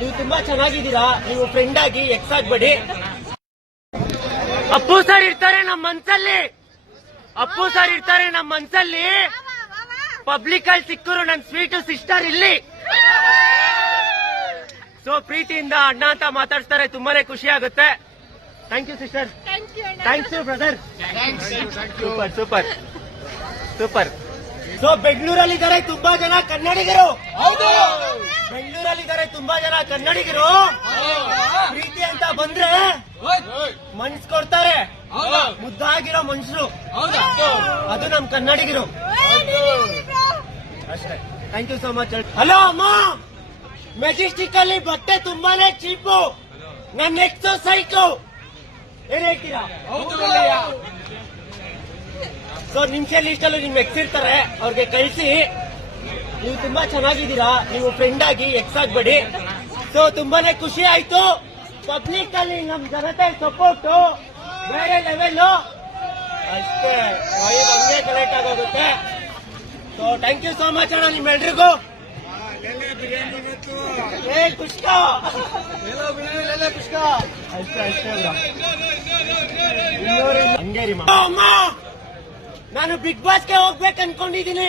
ನೀವು ತುಂಬಾ ಚೆನ್ನಾಗಿದ್ದೀರಾ? ನೀವು ಫ್ರೆಂಡ್ ಆಗಿ ಎಕ್ಸ್ ಆಗ್ಬೇಡಿ. ಅಪ್ಪು ಸರ್ ಇರ್ತಾರೆ ನಮ್ಮ ಮನ್ಸಲ್ಲಿ. ಅಪ್ಪು ಸರ್ ಇರ್ತಾರೆ ನಮ್ಮ ಮನ್ಸಲ್ಲಿ. ಪಬ್ಲಿಕ್ ಅಲ್ಲಿ ಸಿಕ್ಕರು ನನ್ ಸ್ವೀಟ್ ಸಿಸ್ಟರ್ ಇಲ್ಲಿ. ಸೊ ಪ್ರೀತಿಯಿಂದ ಅಣ್ಣ ಅಂತ ಮಾತಾಡ್ತಾರೆ ತುಂಬಾನೇ ಖುಷಿ ಆಗುತ್ತೆ. Thank you sister thank you brother super super super so ಬೆಂಗಳೂರಲ್ಲಿ ಇದ್ದಾರೆ ತುಂಬಾ ಜನ ಕನ್ನಡಿಗರು. ಬೆಂಗಳೂರಲ್ಲಿ ಇದ್ದಾರೆ ತುಂಬಾ ಜನ ಕನ್ನಡಿಗರು. ಪ್ರೀತಿ ಅಂತ ಬಂದ್ರೆ ಮನ್ಸ್ ಕೊಡ್ತಾರೆ. ಮುದ್ದಾಗಿರೋ ಮನುಷ್ಯರು ಅದು ನಮ್ ಕನ್ನಡಿಗರು. ಅಷ್ಟೇ. Thank you so much hello ಅಮ್ಮ. ಮೆಜೆಸ್ಟಿಕ್ ಅಲ್ಲಿ ಬಟ್ಟೆ ತುಂಬಾನೇ ಚೀಪು ನನ್ನ ನೆಕ್ಸ್ಟ್ ಸೈಕು ಏನ್ ಹೇಳ್ತೀರಾ? ಸೊ ನಿಮ್ಷ ಲಿಸ್ಟ್ ಅಲ್ಲಿ ನಿಮ್ ಎಕ್ಸ್ ಇರ್ತಾರೆ ಅವ್ರಿಗೆ ಕಳಿಸಿ. ನೀವು ತುಂಬಾ ಚೆನ್ನಾಗಿದ್ದೀರಾ ನೀವು ಫ್ರೆಂಡ್ ಆಗಿ ಎಕ್ಸ್ ಆಗ್ಬೇಡಿ. ಸೊ ತುಂಬಾನೇ ಖುಷಿ ಆಯ್ತು. ಪಬ್ಲಿಕ್ ಅಲ್ಲಿ ನಮ್ ಜನತೆ ಸಪೋರ್ಟ್ ಬೇರೆ ಲೆವೆಲ್ ಅಷ್ಟೇ ಹಂಗೆ ಕಲೆಕ್ಟ್ ಆಗೋಗುತ್ತೆ. So thank you so much ಅಣ್ಣ ನಿಮ್ಮೆಲ್ರಿಗೂ. ಏ ಪುಷ್ಕ ಅಷ್ಟೇ ಅಷ್ಟೇ ಬ್ರೋ. ಇನ್ನೂರಿಂದ- ಹಂಗೆ ರೀ ಮಾ. ಅಮ್ಮ ನಾನು ಬಿಗ್ ಬಾಸ್ಗೆ ಹೋಗ್ಬೇಕು ಅನ್ಕೊಂಡಿದೀನಿ